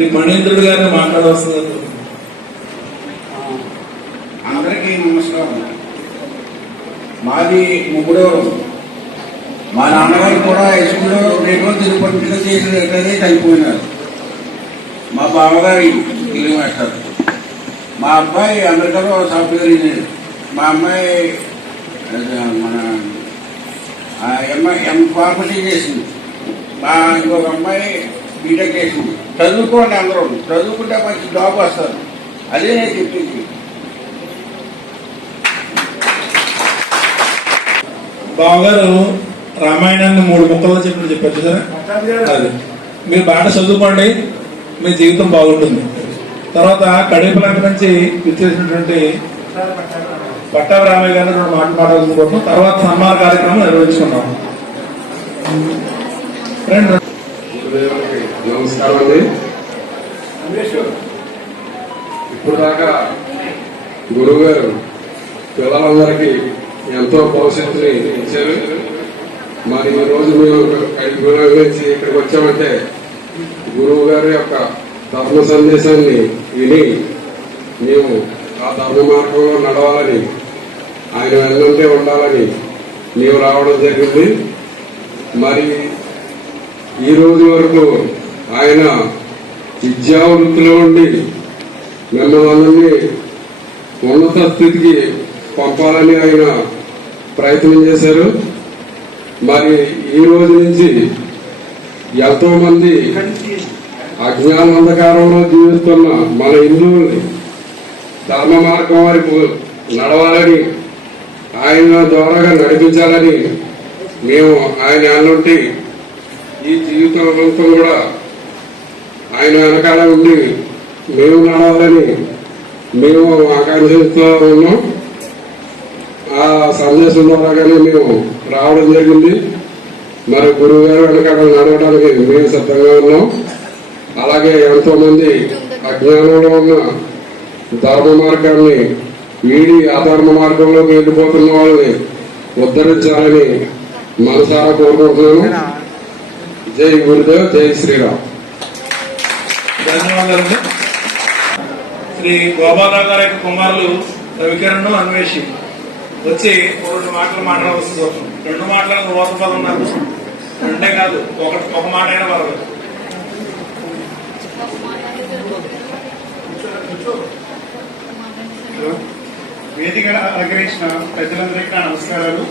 శ్రీ మణీంద్రుడు గారిని మాట్లాడవలసింది. అందరికీ నమస్కారం. మాది ముగ్గుడవరం. మా నాన్నగారు కూడా హై స్కూల్లో రేడియో తిరుపతిలో చేసినట్లయితే చనిపోయినారు. మా బావగారి తెలుగు మాస్టర్. మా అబ్బాయి అమెరికాలో సాఫ్ట్వేర్ ఇంజనీర్. మా అమ్మాయి మన ఫార్మసీ చేసింది. మా ఇంకొక అమ్మాయి బీటెక్ చేసింది. చదువుకోండి, అందరూ చదువుకుంటే మంచి జాబ్ వస్తారు. అదే నేను చెప్పింది. బావగారు రామాయణాన్ని 3 ముక్కల్లో చెప్పారు కదా, అది మీరు బాగా చదువుకోండి, మీ జీవితం బాగుంటుంది. తర్వాత కడేపలంక నుంచి విచ్చేసినటువంటి పట్టాభి రామయ్య గారిని 2 మాటలు మాట్లాడుకుంటున్నాం. తర్వాత సన్మాన కార్యక్రమం నిర్వహించుకున్నాం. నమస్కారం అండి. ఇప్పుడు దాకా గురువు గారు పిల్లలందరికీ ఎంతో భవిష్యత్తుని ఇచ్చారు. మరి ఈ రోజు మేము నుంచి ఇక్కడికి వచ్చామంటే గురువు గారి యొక్క ధర్మ సందేశాన్ని విని మేము ఆ ధర్మ మార్గంలో నడవాలని, ఆయన వెన్నంటే ఉండాలని మేము రావడం జరిగింది. మరి ఈ రోజు వరకు ఆయన విద్యావృత్తిలో ఉండి మిమ్మల్ని ఉన్నత స్థితికి పంపాలని ఆయన ప్రయత్నం చేశారు. మరి ఈ రోజు నుంచి ఎంతో మంది అజ్ఞాన అంధకారంలో జీవిస్తున్న మన హిందువుల్ని ధర్మ మార్గం వరకు నడవాలని, ఆయన ద్వారాగా నడిపించాలని మేము ఆయన అన్నంటి ఈ జీవితం అంతా కూడా ఆయన వెనకాల ఉండి మేము నడవాలని మేము ఆకాంక్షిస్తూ ఉన్నాం. ఆ సందేశం ద్వారాగానే మేము రావడం జరిగింది. మరి గురువు గారు వెనకాల నడవడానికి మేము సిద్ధంగా ఉన్నాం. అలాగే ఎంతో మంది అజ్ఞానంలో ఉన్న ధర్మ మార్గాన్ని వీడి అధర్మ మార్గంలోకి వెళ్ళిపోతున్న వాళ్ళని ఉద్ధరించాలని మనసారా కోరుకుంటున్నాను. జై గురుదేవ్, జై శ్రీరామ్. ధన్యవాదాలు. శ్రీ గోపాలరావు గారి యొక్క కుమారులు రవికిరణ్, అన్వేషి వచ్చి 2 మాటలు మాట్లాడవలసి వస్తుంది. 2 మాటలకు ఓతపదం ఉన్నారు. 2 కాదు, ఒక మాట అయినా పర్వాలేదు. వేదిక అలంకరించిన పెద్దలందరికీ నా నమస్కారాలు,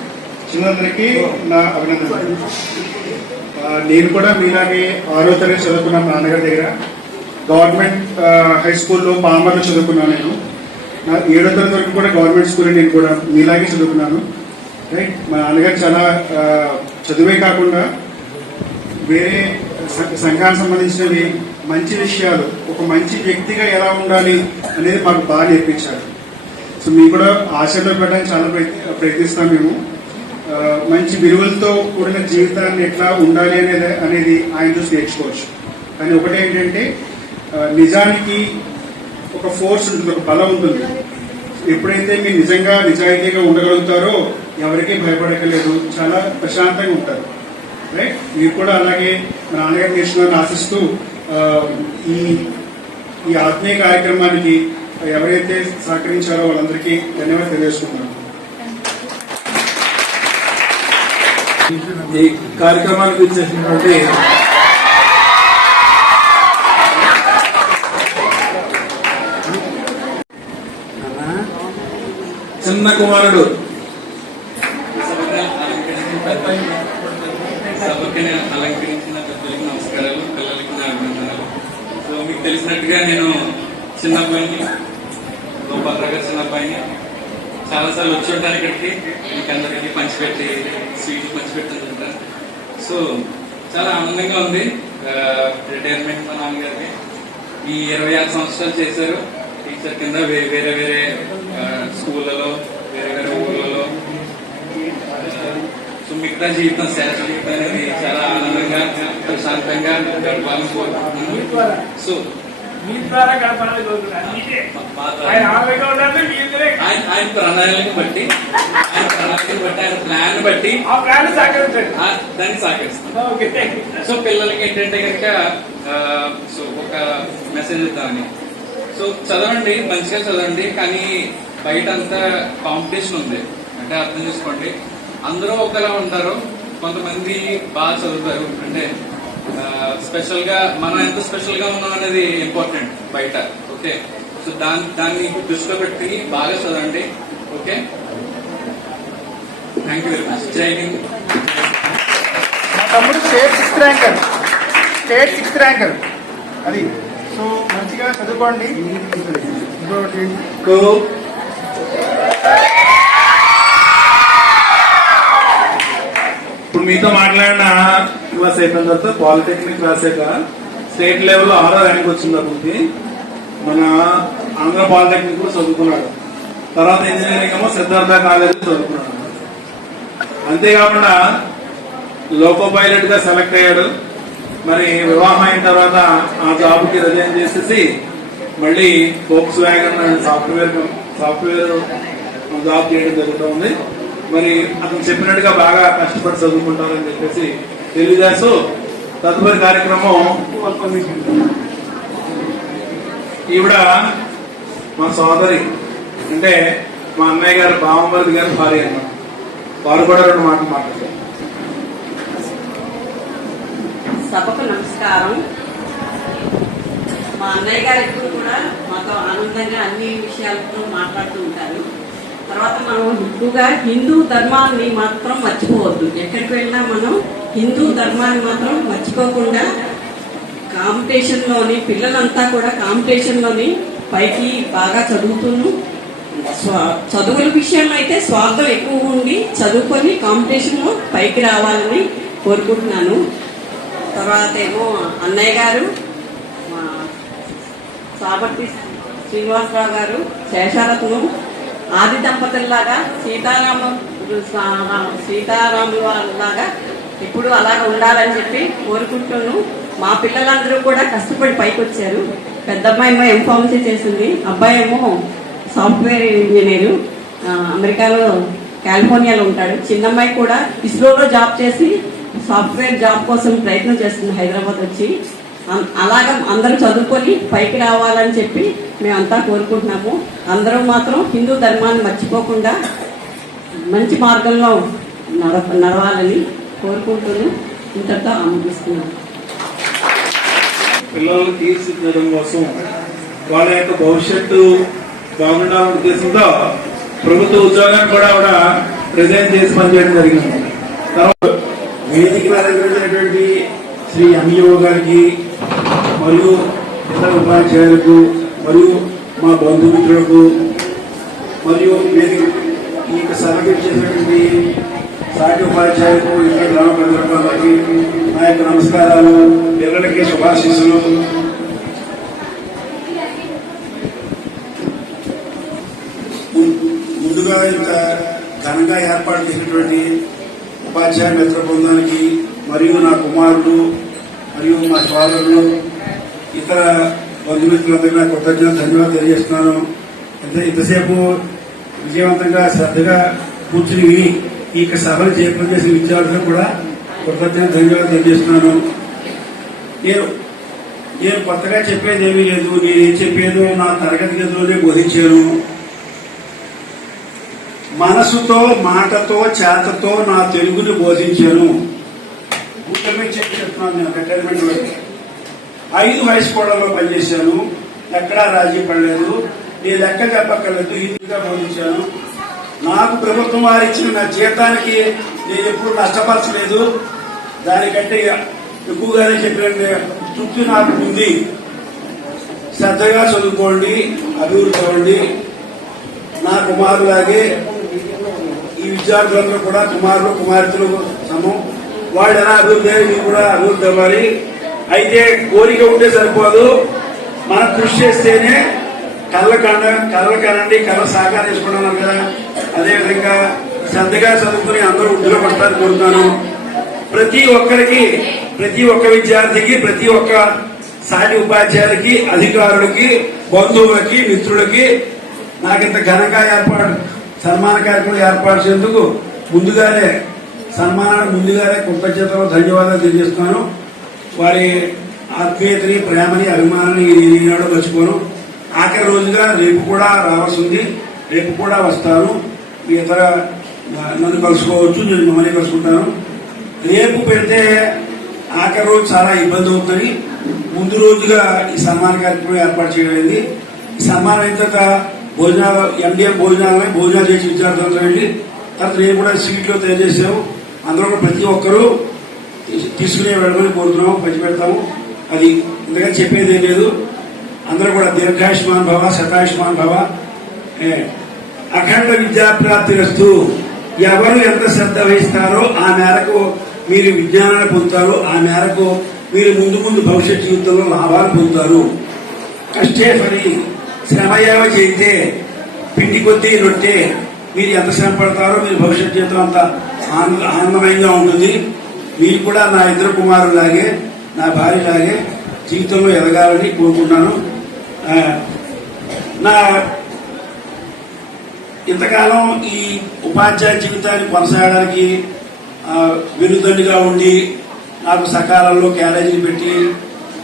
చిన్నలందరికీ నా అభినందనలు. నేను కూడా మీలాగే 6వ తరగతి చదువుకున్నాను. మా నాన్నగారి దగ్గర గవర్నమెంట్ హై స్కూల్లో పామర్లో చదువుకున్నాను. నేను నా 7వ తరగతి వరకు కూడా గవర్నమెంట్ స్కూల్లో నేను కూడా మీలాగే చదువుకున్నాను. రైట్. మా నాన్నగారు చాలా చదువే కాకుండా వేరే సంఘానికి సంబంధించినవి మంచి విషయాలు, ఒక మంచి వ్యక్తిగా ఎలా ఉండాలి అనేది మాకు బాగా నేర్పించారు. సో మేము కూడా ఆశలో పెట్టడానికి చాలా ప్రయత్నిస్తాం. మేము మంచి విలువలతో కూడిన జీవితాన్ని ఎట్లా ఉండాలి అనేది ఆయన చూసి నేర్చుకోవచ్చు. కానీ ఒకటి ఏంటంటే నిజానికి ఒక ఫోర్స్ ఉంటుంది, ఒక బలం ఉంటుంది. ఎప్పుడైతే మీరు నిజంగా నిజాయితీగా ఉండగలుగుతారో ఎవరికీ భయపడకలేదు, చాలా ప్రశాంతంగా ఉంటారు. రైట్. మీరు కూడా అలాగే మా నాన్నగారు నేర్చుకున్నారని ఆశిస్తూ ఈ ఆత్మీయ కార్యక్రమానికి ఎవరైతే సహకరించారో వాళ్ళందరికీ ధన్యవాదాలు తెలియజేసుకుంటున్నాను. ఈ కార్యక్రమానికి ఇచ్చేసినటువంటి చిన్న కుమారుడు అలంకరించిన పెద్దలకి నమస్కారాలు, పిల్లలకి నా అభినందనలు. సో మీకు తెలిసినట్టుగా నేను చిన్నబ్బాయిని, గోపాలరావు గారు చిన్నబ్బాయిని చాలాసార్లు వచ్చి ఉంటాను ఇక్కడికి. మీకు అందరికీ పంచిపెట్టి స్వీట్లు పంచిపెడుతుంటాను. సో చాలా ఆనందంగా ఉంది. రిటైర్మెంట్ మా నాన్నగారికి ఈ 26 సంవత్సరాలు చేశారు టీచర్ కింద. వేరే వేరే స్కూళ్ళలో, వేరే వేరే ఊళ్ళలో. సో మిగతా జీవితం, శాశ్వత జీవితం అనేది చాలా ఆనందంగా, ప్రశాంతంగా గడపాలని కోరుకుంటున్నాను. సో మీ ద్వారా గడపాలని కోరుకున్నాను. మీరే ఆయన ఆరోగ్యంగా ఉండాలి. మీరే ఆయన ప్రణాళికను బట్టి ఆయన ప్లాన్ బట్టి ఆ ప్లాన్ సహకరించండి. దాన్ని సహకరిస్తాం. Okay, thank you. సో పిల్లలకి ఏంటంటే కనుక సో ఒక మెసేజ్ ఇద్దామని. సో చదవండి, మంచిగా చదవండి, కానీ బయట అంతా కాంపిటీషన్ ఉంది. అంటే అర్థం చేసుకోండి, అందరూ ఒకలా ఉంటారు. కొంతమంది బాగా చదువుతారు, అంటే స్పెషల్ గా మనం ఎంత స్పెషల్ గా ఉన్నాం అనేది ఇంపార్టెంట్ బయట. ఓకే, సో దాన్ని దృష్టిలో పెట్టి బాగా చదవండి. Okay, thank you very much. జై హింద్. మా తమ్ముడు స్టేట్ 6th ర్యాంకర్ అది. సో మంచిగా చదువుకోండి. ఇంకోటి ఇప్పుడు మీతో మాట్లాడిన క్లాస్ అయిపోయిన తర్వాత పాలిటెక్నిక్ రాసాక స్టేట్ లెవెల్లో 6వ ర్యాంక్ వచ్చింది అప్పటికి. మన ఆంధ్ర పాలిటెక్నిక్ లో చదువుకున్నాడు. తర్వాత ఇంజనీరింగ్ ఏమో సిద్ధార్థ కాలేజ్ చదువుకున్నాడు. అంతేకాకుండా లోకో పైలట్ గా సెలెక్ట్ అయ్యాడు. మరి వివాహం అయిన తర్వాత ఆ జాబ్ కి రిజైన్ చేసేసి మళ్ళీ ఫోక్స్ వ్యాగన్ సాఫ్ట్వేర్ జాబ్ చేయడం జరుగుతుంది. మరి అతను చెప్పినట్టుగా బాగా కష్టపడి చదువుకుంటారని చెప్పేసి తెలియజేస్తూ తదుపరి కార్యక్రమం ఈవిడ మా సోదరి, అంటే మా అన్నయ్య గారు బావమరిది గారు భార్య అన్నమాట. వారు కూడా 2 మాటలు మాట్లాడారు. సభకు నమస్కారం. మా అన్నయ్య గారు ఎప్పుడు కూడా మాతో ఆనందంగా అన్ని విషయాలతో మాట్లాడుతూ ఉంటారు. తర్వాత మనం ఎక్కువగా హిందూ ధర్మాన్ని మాత్రం మర్చిపోవద్దు. ఎక్కడికి వెళ్ళినా మనం హిందూ ధర్మాన్ని మాత్రం మర్చిపోకుండా కాంపిటీషన్లోని పిల్లలంతా కూడా కాంపిటీషన్లోని పైకి బాగా చదువుతూను, చదువుల విషయంలో అయితే స్వార్థం ఎక్కువ ఉండి చదువుకొని కాంపిటీషన్లో పైకి రావాలని కోరుకుంటున్నాను. తర్వాత ఏమో అన్నయ్య గారు, మా సాబర్తి శ్రీనివాసరావు గారు, శేషారత్నం ఆది దంపతుల్లాగా సీతారాముల లాగా ఇప్పుడు అలాగ ఉండాలని చెప్పి కోరుకుంటున్నాను. మా పిల్లలందరూ కూడా కష్టపడి పైకి వచ్చారు. పెద్ద అమ్మాయి ఏమో ఎంఫార్మసీ చేసింది, అబ్బాయి ఏమో సాఫ్ట్వేర్ ఇంజనీరు అమెరికాలో కాలిఫోర్నియాలో ఉంటాడు. చిన్నమ్మాయి కూడా ఇస్రోలో జాబ్ చేసి సాఫ్ట్వేర్ జాబ్ కోసం ప్రయత్నం చేస్తుంది హైదరాబాద్ వచ్చి. అలాగా అందరూ చదువుకొని పైకి రావాలని చెప్పి మేమంతా కోరుకుంటున్నాము. అందరూ మాత్రం హిందూ ధర్మాన్ని మర్చిపోకుండా మంచి మార్గంలో నడవాలని కోరుకుంటూ ఇంతతో ఆమోదిస్తున్నాను. పిల్లలను తీర్చిదిద్దడం కోసం వాళ్ళ యొక్క భవిష్యత్తు బాగుండాలనే ఉద్దేశంతో ప్రభుత్వ ఉద్యోగాన్ని కూడా ఆవిడ రిజైన్ చేసి పనిచేయడం జరిగింది. వేదికను అలంకరించినటువంటి శ్రీ ఎంఈఓ గారికి మరియు ఇతర ఉపాధ్యాయులకు మరియు మా బంధుమిత్రులకు మరియు ఈ యొక్క సభకు చేసినటువంటి సాటి ఉపాధ్యాయులకు ఇతర గ్రామ ప్రజలందరికీ నా యొక్క నమస్కారాలు, పిల్లలకి శుభాశీస్సులు. ముందుగా ఇంత ఘనంగా ఏర్పాటు చేసినటువంటి ఉపాధ్యాయ మిత్ర బృందానికి మరియు నా కుమారుడు మరియు మా సోదరులు ఇతర బంధుమిత్రులందరికీ నా కృతజ్ఞత ధన్యవాదాలు తెలియజేస్తున్నాను. ఇంతసేపు విజయవంతంగా శ్రద్ధగా కూర్చుని విని ఈ సభను చేపట్టం చేసిన విద్యార్థులకు కూడా కృతజ్ఞత ధన్యవాదాలు తెలియజేస్తున్నాను. నేను కొత్తగా చెప్పేది ఏమీ లేదు. నేనేం చెప్పేదో నా తరగతి గదిలోనే బోధించాను. మనసుతో, మాటతో, చేతతో నా తెలుగుని బోధించాను. గుర్తుమే చెప్తున్నాను. నేను రిటైర్మెంట్ వరకు 5 హై స్కూళ్లలో పనిచేశాను. ఎక్కడా రాజీ పడలేదు. నేను లెక్క చెప్పక్కర్లేదు, హిందీగా బోధించాను. నాకు ప్రభుత్వం వారు ఇచ్చిన నా జీతానికి నేను ఎప్పుడు నష్టపరచలేదు. దానికంటే ఎక్కువగానే చెప్పిన తృప్తి నాకు ఉంది. శ్రద్ధగా చదువుకోండి, అభివృద్ధి అవ్వండి. నా కుమారులాగే ఈ విద్యార్థులందరూ కూడా కుమారులు కుమార్తెలు సమం. వాళ్ళు ఎలా అభివృద్ధి అయ్యి మీరు కూడా అభివృద్ధి అవ్వాలి. అయితే కోరిక ఉంటే సరిపోదు, మనం కృషి చేస్తేనే కళ్ళ కనండి, కళ్ళ సాకారం చేసుకుంటున్నాం కదా. అదేవిధంగా శ్రద్ధగా చదువుకుని అందరూ వృద్ధిలో పడతారని కోరుతున్నాను. ప్రతి ఒక్క విద్యార్థికి, ప్రతి ఒక్క సాటి ఉపాధ్యాయులకి, అధికారులకి, బంధువులకి, మిత్రులకి నాకింత ఘనంగా సన్మాన కార్యక్రమం ఏర్పాటు చేసేందుకు సన్మానానికి ముందుగానే కృతజ్ఞతలు, ధన్యవాదాలు తెలియజేస్తున్నాను. వారి ఆత్మీయతని, ప్రేమని, అభిమానాన్ని ఈనాడు మర్చిపోను. ఆఖరి రోజుగా రేపు కూడా రావాల్సి ఉంది. రేపు కూడా వస్తాను. ఇతర నన్ను కలుసుకోవచ్చు, నేను మిమ్మల్ని కలుసుకుంటాను. రేపు పెడితే ఆఖరి రోజు చాలా ఇబ్బంది అవుతుంది. ముందు రోజుగా ఈ సన్మాన కార్యక్రమం ఏర్పాటు చేయడం. ఈ సన్మానం అయిన తర్వాత భోజనాలు, ఎండిఎం భోజనాలు చేసి విద్యార్థులతో వెళ్ళి తర్వాత నేను కూడా సీట్లో తయారు చేసాము. అందులో కూడా ప్రతి ఒక్కరూ తీసుకునే వెళ్ళమని కోరుతున్నాము, పంచిపెడతాము. అది ఇంతగా చెప్పేది ఏం లేదు. అందరూ కూడా దీర్ఘాయుష్మాన్ భవ, శతాయుష్మాన్ భవ, అఖండ విద్యాప్రాప్తి వస్తూ. ఎవరు ఎంత శ్రద్ధ వహిస్తారో ఆ మేరకు మీరు విజ్ఞానాన్ని పొందుతారు. ఆ మేరకు మీరు ముందు భవిష్యత్ జీవితంలో లాభాలు పొందుతారు. కష్టే పని శ్రమయేవ చేయితే పిండి కొద్దీ రొట్టె. మీరు ఎంత శ్రమ పడతారో మీరు భవిష్యత్ జీవితం అంత ఆనందమయంగా ఉంటుంది. మీరు కూడా నా ఇద్దరు కుమారులాగే, నా భార్యలాగే జీవితంలో ఎదగాలని కోరుకుంటున్నాను. నా ఇంతకాలం ఈ ఉపాధ్యాయ జీవితాన్ని కొనసాగడానికి వెనుదండుగా ఉండి నాకు సకాలంలో క్యారేజీలు పెట్టి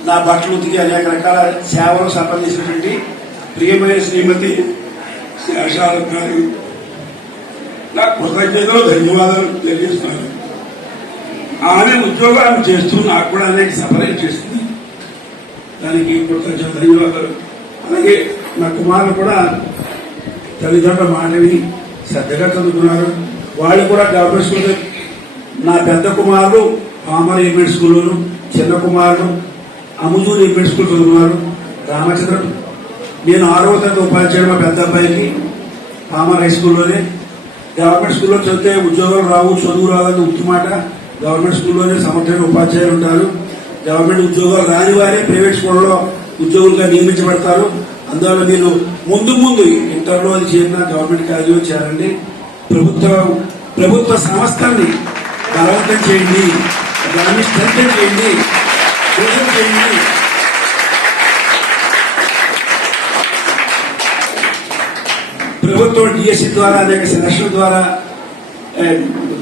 నా బట్టలు ఉతికి అనేక రకాల సేవలు సంపాదించినటువంటి ప్రియమైన శ్రీమతి శేషాల గారి నా కృతజ్ఞతలు, ధన్యవాదాలు తెలియజేస్తున్నాను. ఆమె ఉద్యోగాలు చేస్తూ నాకు కూడా అనేక సపరేట్ చేస్తుంది. దానికి కృతజ్ఞత, ధన్యవాదాలు. అలాగే నా కుమారులు కూడా తల్లిదండ్రుల మాట విని శ్రద్ధగా చదువుకున్నారు. వాళ్ళు కూడా గవర్నమెంట్ స్కూల్. నా పెద్ద కుమారుడు పామర్ ఎలిమెంట్ స్కూల్లోను, చిన్న కుమారుడు అముదూరు ఎలిమెంట్ స్కూల్ చదువుకున్నారు. రామచంద్ర నేను 6వ తరగతి ఉపాధ్యాయుడు మా పెద్ద అబ్బాయికి పామర్ హై స్కూల్లోనే. గవర్నమెంట్ స్కూల్లో చదివితే ఉద్యోగాలు రావు, చదువు రాదని ఉత్తమాట. గవర్నమెంట్ స్కూల్లోనే సమర్థమైన ఉపాధ్యాయులు ఉంటారు. గవర్నమెంట్ ఉద్యోగాలు రాని వారే ప్రైవేట్ స్కూళ్ళలో ఉద్యోగులుగా నియమించబడతారు. అందువల్ల మీరు ముందు ఇంటర్లో అది చేరిన గవర్నమెంట్ కాలేజీలో చేరండి. ప్రభుత్వ సంస్థల్ని బలవంతం చేయండి, దాన్ని స్ట్రెంథెన్ చేయండి, చేయండి. ప్రభుత్వం డిఎస్సి ద్వారా, అనేక సెలక్షన్ ద్వారా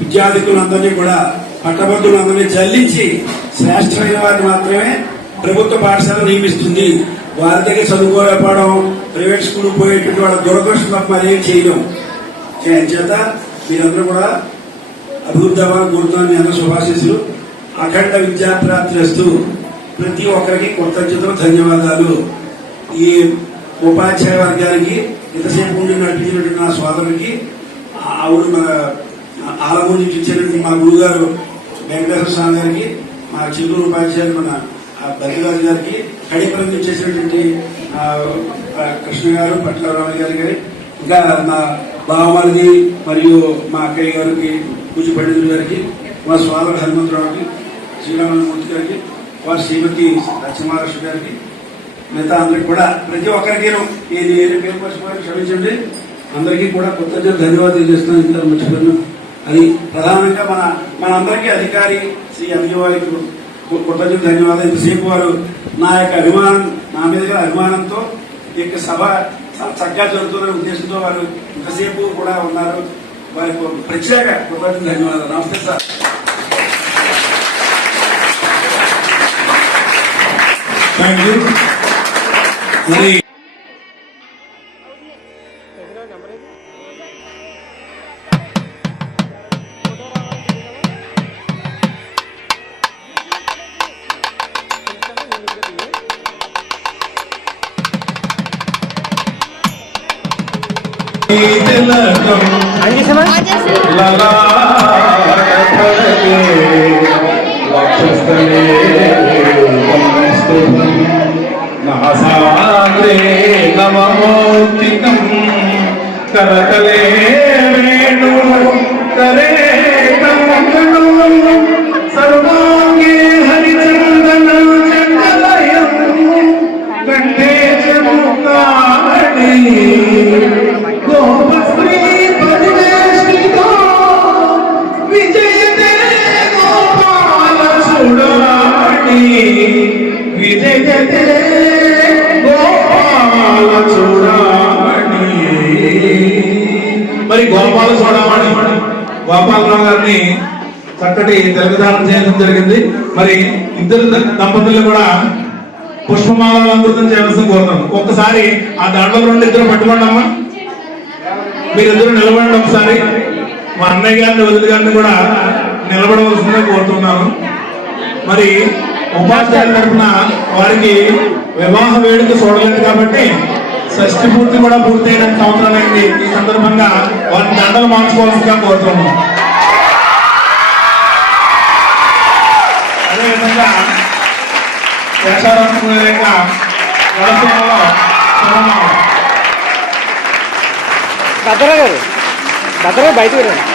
విద్యార్థులందరినీ కూడా, పట్టభద్రులందరినీ జల్లించి శ్రేష్టమైన వారిని మాత్రమే ప్రభుత్వ పాఠశాల నియమిస్తుంది. వారి దగ్గర చదువుకోలేకపోవడం, ప్రైవేట్ స్కూల్ పోయేటువంటి వాళ్ళ దురదృష్టం తప్ప మరేం చేయడం చేత మీరందరూ కూడా అభివృద్ధి అవ్వాలని కోరుతున్నాను. మీ అందరూ శుభాశీస్సులు. అఖండ విద్యాప్రాప్తి వస్తూ. ప్రతి ఒక్కరికి కృతజ్ఞతలు, ధన్యవాదాలు. ఈ ఉపాధ్యాయ వర్గానికి ఇంతసేపు ఉండి నడిపించినటువంటి నా సోదరుడికి, ఆవిడ మన ఆలమూరు నుంచి ఇచ్చినటువంటి మా గురుగారు వెంకటేశ్వర స్వామి గారికి, మా చిత్తూరు ఉపాధ్యాయులు మన బద్రిరాజు గారికి, కడిపరం నుంచి చేసినటువంటి కృష్ణ గారు, పట్లరావు గారికి, ఇంకా మా బావమారిది మరియు మా అక్కయ్య గారికి, పూజ పండితులు గారికి, మా సోదరు హనుమంతరావుకి, శ్రీరామమూర్తి గారికి, వారి శ్రీమతి లక్ష్మీమహారాష్ట్ర గారికి, మిగతా అందరికి కూడా ప్రతి ఒక్కరికి నేను పేరు మర్చిపోయాను, క్షమించండి. అందరికీ కూడా కృతజ్ఞతలు, ధన్యవాదాలు చేస్తున్నాను. ఇంత మర్చిపోయాను. అది ప్రధానంగా మనందరికీ అధికారి శ్రీ అభిజీ వారికి కృతజ్ఞతలు, ధన్యవాదాలు. ఇంతసేపు వారు నా యొక్క అభిమానం, నా మీద అభిమానంతో ఈ యొక్క సభ చక్కగా జరుగుతున్న ఉద్దేశంతో వారు ఇంతసేపు కూడా ఉన్నారు. వారికి ప్రత్యేక కృతజ్ఞతలు, ధన్యవాదాలు. నమస్తే సార్. Thank you. మరి నవమూర్తికం కరతలే వేణు కరే సర్వాంగే హరిచందన చండలయం కంఠే చముకాణి గోపశ్రీ పరివేష్టితో గోపాల చూడమణి. మరి గోపాల చూడమణి గోపాలరావు గారిని చక్కటి తెలుగుదానం చేయడం జరిగింది. మరి ఇద్దరు దంపతులు కూడా పుష్పమాల అమృతం చేయవలసిన కోరుతాం. ఒక్కసారి ఆ దాంట్లో రెండు ఇద్దరు పట్టుకోండి అమ్మా. మీరిద్దరు నిలబడండి ఒకసారి. మా అన్నయ్య గారిని వదిలి గారిని కూడా నిలబడవలసిందిగా కోరుతున్నాను. మరి ఉపాధ్యాయుల తరఫున వారికి వివాహ వేడుక చూడలేదు కాబట్టి షష్ఠి పూర్తి కూడా పూర్తయిన సంవత్సరాలైంది. ఈ సందర్భంగా వారిని దండలు మార్చుకోవాల్సిందిగా కోరుతున్నాం. అదేవిధంగా శేషారామ యొక్క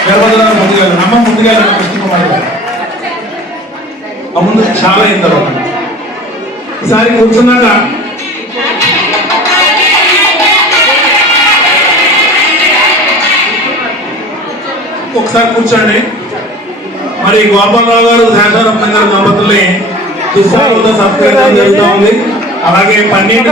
వ్యవసాయంలో ముందుగా కృష్ణకుమార్ గారు ముందు చాలా అయిన తర్వాత ఈసారి కూర్చున్నాక ఒకసారి కూర్చోండి. మరి గోపాలరావు గారు శేషారత్నం గారు దంపతుల్ని దుస్సాలతో సత్కరించడం జరుగుతూ ఉంది. అలాగే 12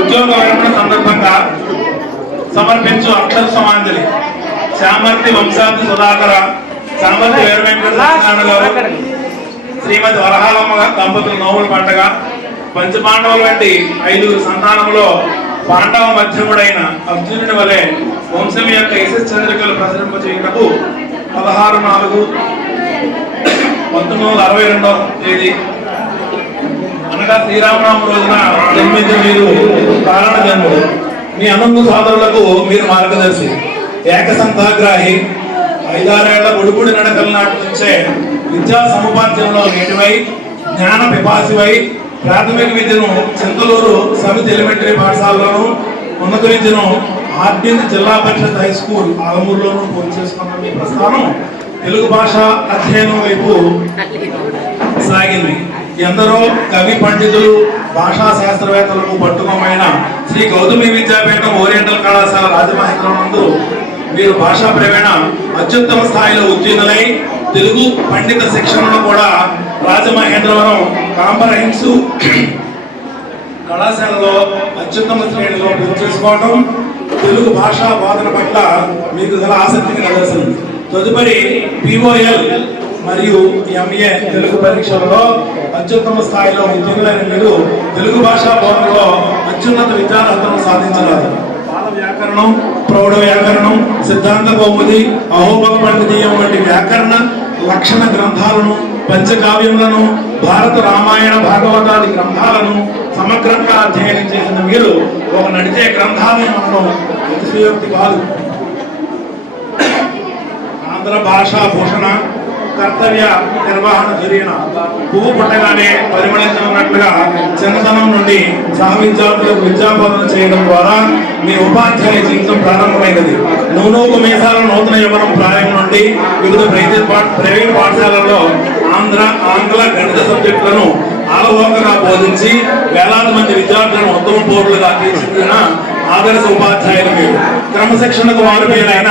ఉద్యోగ విరమణ సందర్భంగా సమర్పించు అక్షర సమాంజలి శామర్తి వంశాంతి సుధాకర శామర్తి వీర వెంకట సత్యనారాయణ గారు శ్రీమతి వరహాలమ్మ దంపతుల నోముల పంటగా పంచపాండవుల వంటి 5 సంతానంలో పాండవ మధ్యముడైన అర్జునుడి వలె వంశం యొక్క యశస్ చంద్రికలు ప్రసరింపచేయుటకు 16/4/1962 తేదీ అనగా శ్రీరామనామ రోజున జన్మించిన మీరు కారణ జన్ముడు. మీ అనంత సోదరులకు మీరు మార్గదర్శి, ఏకసంతాగ్రాహి. 5-6 ఏళ్ల బుడిబుడి నడకల నాటి నుంచే విద్యా సముపార్జనలో నేటివై జ్ఞాన పిపాసివై ప్రాథమిక విద్యను చింతలూరు సమితి ఎలిమెంటరీ పాఠశాలలోను, ఉన్నత విద్యను ఆర్డిన్ జిల్లా పరిషత్ హై స్కూల్ ఆలమూరులోను పూర్తి చేసుకున్న మీ ప్రస్థానం తెలుగు భాష అధ్యయనం వైపు సాగింది. ఎందరో కవి పండితులు భాషా శాస్త్రవేత్తలకు పట్టుకోమైన శ్రీ గౌతమి విద్యాపీఠం ఓరియంటల్ కళాశాల రాజమహేంద్రం నందు మీరు భాషా ప్రవీణ అత్యుత్తమ స్థాయిలో ఉత్తీర్ణులై తెలుగు పండిత శిక్షణను కూడా రాజమహేంద్రవరం కాంప్రహెన్సివ్ కళాశాలలో అత్యుత్తమ శ్రేణిలో పూర్తి చేసుకోవడం తెలుగు భాషా బోధన పట్ల మీకు గల ఆసక్తికి నిదర్శనం. తదుపరి POL మరియు MA తెలుగు పరీక్షలలో అత్యుత్తమ స్థాయిలో ఉద్యోగులైన మీరు తెలుగు భాషా బోధనలో అత్యున్నత విద్యార్హతను సాధించరాదు. బాల వ్యాకరణం, ప్రౌఢ వ్యాకరణం, సిద్ధాంత కౌముది, అహోబల పండితీయం వంటి వ్యాకరణ లక్షణ గ్రంథాలను, పంచకావ్యములను, భారత రామాయణ భాగవతాది గ్రంథాలను సమగ్రంగా అధ్యయనం చేసిన మీరు ఒక నడిచే గ్రంథాలను అనడం అతిశయోక్తి కాదు. ఆంధ్ర భాషా భూషణ కర్తవ్య నిర్వహణ జరిగిన పువ్వు పుట్టగానే పరిమళించనున్నట్లుగా చిన్నతనం నుండి సహ విద్యార్థులకు విద్యాబోధన చేయడం ద్వారా మీ ఉపాధ్యాయ జీవితం ప్రారంభమైనది. నూనూకు మీసాల నూతన యవ్వనం ప్రాయం నుండి వివిధ ప్రైవేట్ పాఠశాలల్లో ఆంగ్ల గణిత సబ్జెక్టులను ఆలవోకగా బోధించి వేలాది మంది విద్యార్థులను ఉత్తమ పౌరులుగా తీర్చిదిద్దిన ఆదర్శ ఉపాధ్యాయులు మీరు. క్రమశిక్షణకు మారుపేరైన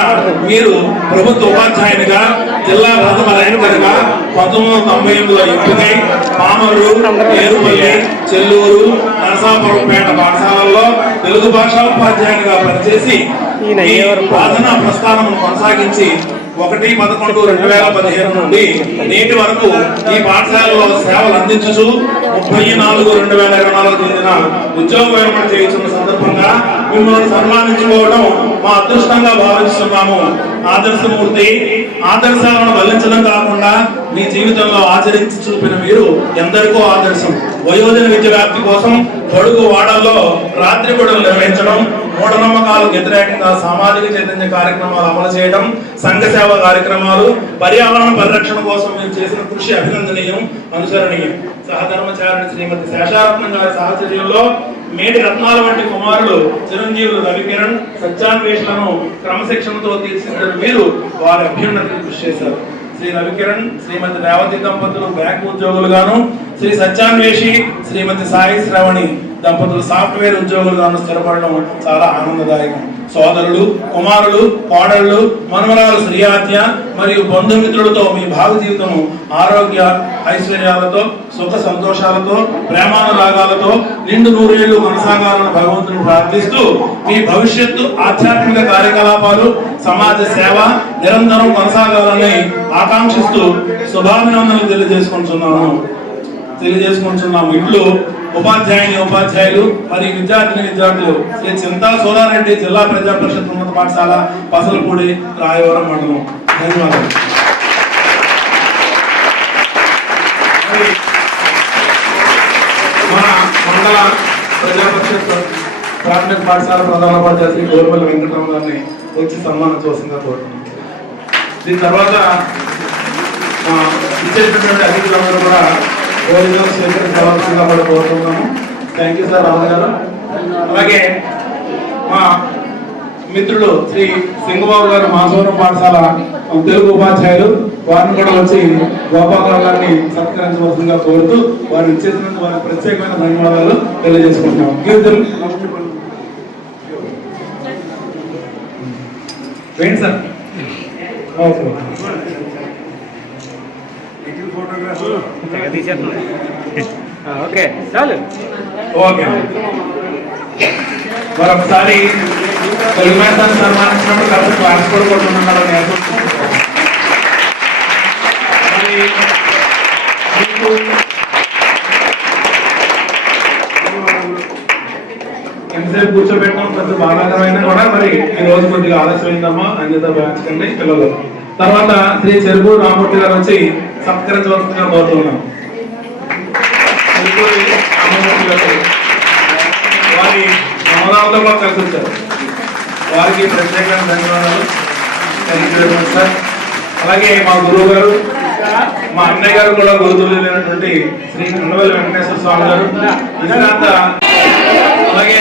మీరు ప్రభుత్వ ఉపాధ్యాయునిగా జిల్లా ప్రథమ ర్యాంకర్గా 1998లో ఎంపికై పామరు, ఏరుపల్లి, చెల్లూరు, నరసాపురంపేట పాఠశాలల్లో తెలుగు భాషా ఉపాధ్యాయునిగా పనిచేసి ఈ బోధనా ప్రస్థానం కొనసాగించి 1/11/2015 నుండి నేటి వరకు ఈ పాఠశాలలో సేవలు అందించుచు 30/4/2024 చెందిన ఉద్యోగ విరమణ చేస్తున్న సందర్భంగా మిమ్మల్ని సన్మానించుకోవడం మా అదృష్టంగా భావిస్తున్నాము. ఆదర్శమూర్తి ఆదర్శాలను వల్లించడం కాకుండా మీ జీవితంలో ఆచరించి చూపిన మీరు ఎందరికో ఆదర్శం. వయోజన విద్య వ్యాప్తి కోసం పొడుగు వాడల్లో రాత్రి గొడవలు నిర్వహించడం, మూఢనమ్మకాలకు వ్యతిరేకంగా సామాజిక చైతన్య కార్యక్రమాలు అమలు చేయడం, సంఘ సేవ కార్యక్రమాలు, పర్యావరణ పరిరక్షణ కోసం మీరు చేసిన కృషి అభినందనీయం, అనుసరణీయం. సహధర్మచారిణి శ్రీమతి శేషారత్నం గారి సాహచర్యంలో మేటి రత్నాల వంటి కుమారులు చిరంజీవులు రవికిరణ్, సత్యాన్వేషులను క్రమశిక్షణతో తీర్చిదిద్దిన మీరు వారి అభ్యున్నతికి కృషి చేశారు. శ్రీ రవికిరణ్, శ్రీమతి రేవతి దంపతులు బ్యాంక్ ఉద్యోగులుగాను, శ్రీ సత్యాన్వేషి, శ్రీమతి సాయి శ్రవణి దంపతులు సాఫ్ట్వేర్ ఉద్యోగులుగాను స్థిరపడడం చాలా ఆనందదాయకం. సోదరులు, కుమారులు, కోడళ్లు, మనుమరాలు శ్రీయాత్య మరియు బంధుమిత్రులతో మీ భావి జీవితము ఆరోగ్య ఐశ్వర్యాలతో, సుఖ సంతోషాలతో, ప్రేమానురాగాలతో నిండు నూరేళ్లు కొనసాగాలని భగవంతుని ప్రార్థిస్తూ మీ భవిష్యత్తు ఆధ్యాత్మిక కార్యకలాపాలు, సమాజ సేవ నిరంతరం కొనసాగాలని ఆకాంక్షిస్తూ శుభాభినందనలు తెలియజేసుకుంటున్నాము. ఇట్లు ఉపాధ్యాయులు మరియు విద్యార్థులు శ్రీ చింతా సోలారెడ్డి జిల్లా ప్రజా పరిషత్ ఉన్నత పాఠశాల, పసలపూడి, రాయవరం మండలం. ధన్యవాదాలు. మన మండల ప్రజా పరిషత్ ప్రాథమిక పాఠశాల ప్రధానోపాధ్యాయులు శ్రీ గోర్పల్లి వెంకటరామ గారిని వచ్చి సన్మానించవలసిందిగా కోరుతున్నాం. దీని తర్వాత ఇచ్చేటటువంటి అతిథులందరూ కూడా భోజనం స్వీకరించవలసిందిగా కూడా కోరుతున్నాము. థ్యాంక్ యూ సార్ రావు గారు. అలాగే మా మిత్రులు శ్రీ సింగబాబు గారు మాసవరం పాఠశాల తెలుగు ఉపాధ్యాయులు, వారిని కూడా వచ్చి గోపాలరావు గారిని సత్కరించవలసిందిగా కోరుతూ వారిని ఇచ్చేసినందుకు వారికి ప్రత్యేకమైన ధన్యవాదాలు తెలియజేసుకుంటున్నాం. ఏంటి సార్? ఓకే చాలు. ఓకే, మరొకసారి తొలి మేధాన్ని సన్మానించినప్పుడు కాస్త క్లాస్ కూడా కొట్టుకుంటున్నారని ఎంతసేపు కూర్చోబెట్టడం కొంచెం బాధాకరమైన కూడా మరి ఈ రోజు కొద్దిగా ఆలస్యమైందమ్మా, అన్యత భావించకండి పిల్లలు. తర్వాత శ్రీ చెరుకు రామూర్తి గారు వచ్చి సత్కరించవలసిందిగా కోరుతున్నాం. వారి నమోదాలతో కూడా కలిసి వచ్చారు, వారికి ప్రత్యేకమైన ధన్యవాదాలు. సార్ అలాగే మా గురువు గారు, మా అన్నయ్య గారు కూడా గురుతులైనటువంటి శ్రీ ఉండవల్లి వెంకటేశ్వర స్వామి గారు, విశ్రాంత అలాగే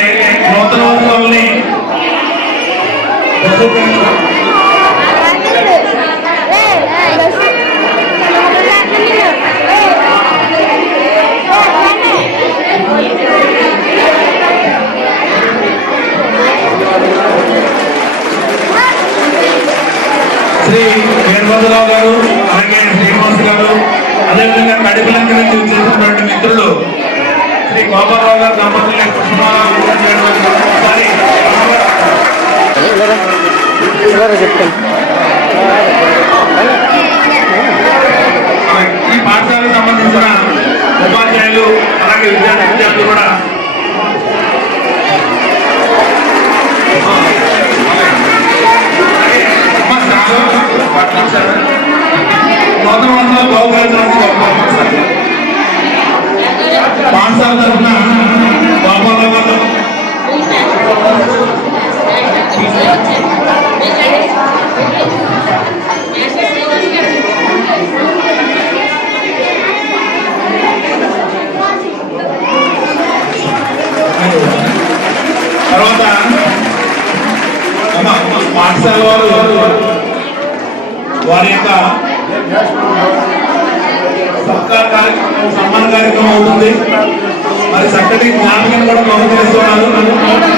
నూతన ఉత్సవాల్ని శ్రీ వేణుగోపాలరావు గారు, అలాగే శ్రీనివాస్ గారు, అదేవిధంగా కడిపిలంక నుంచి చేసినటువంటి మిత్రులు శ్రీ గోపాలరావు గారు దంపతులు ఈ పాఠశాలకు సంబంధించిన ఉపాధ్యాయులు అలాగే విద్యార్థులు కూడా నూతన వందలు బాగుపరచడానికి పాఠశాల తరఫున గోపాలరావు గారు తర్వాత పాఠశాల వారు వారి యొక్క సత్కార కార్యక్రమం, సన్మాన కార్యక్రమం అవుతుంది. మరి చక్కటి జ్ఞాపకం కూడా బహుకరిస్తున్నారు. మంగళం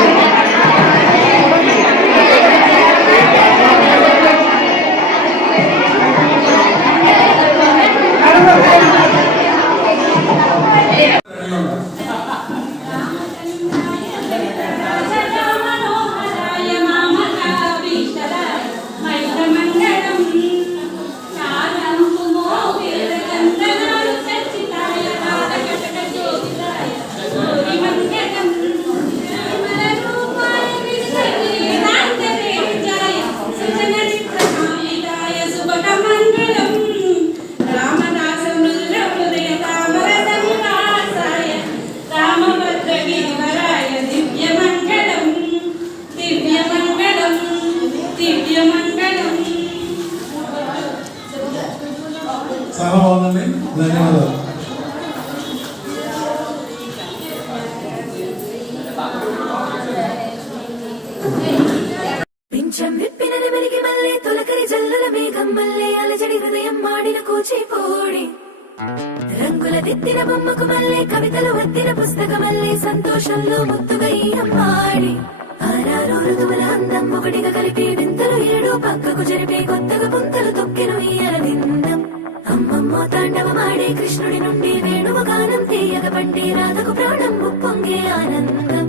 మళ్ళీ కవితలు వద్దిన పుస్తకమల్లే సంతోషంలో ముద్దుగా ఈ అమ్మాడి ఆరారు ఋతువుల అందం ఒకటిగా కలిపి వింతలు ఏడు పక్కకు జరిపే కొత్తగా పుంతలు తొక్కెను ఈ అరవిందం అమ్మమ్మో తాండవమాడే కృష్ణుడి నుండి వేణువ గానం తీయగ పండి రాధకు ప్రాణం ఉప్పొంగే ఆనందం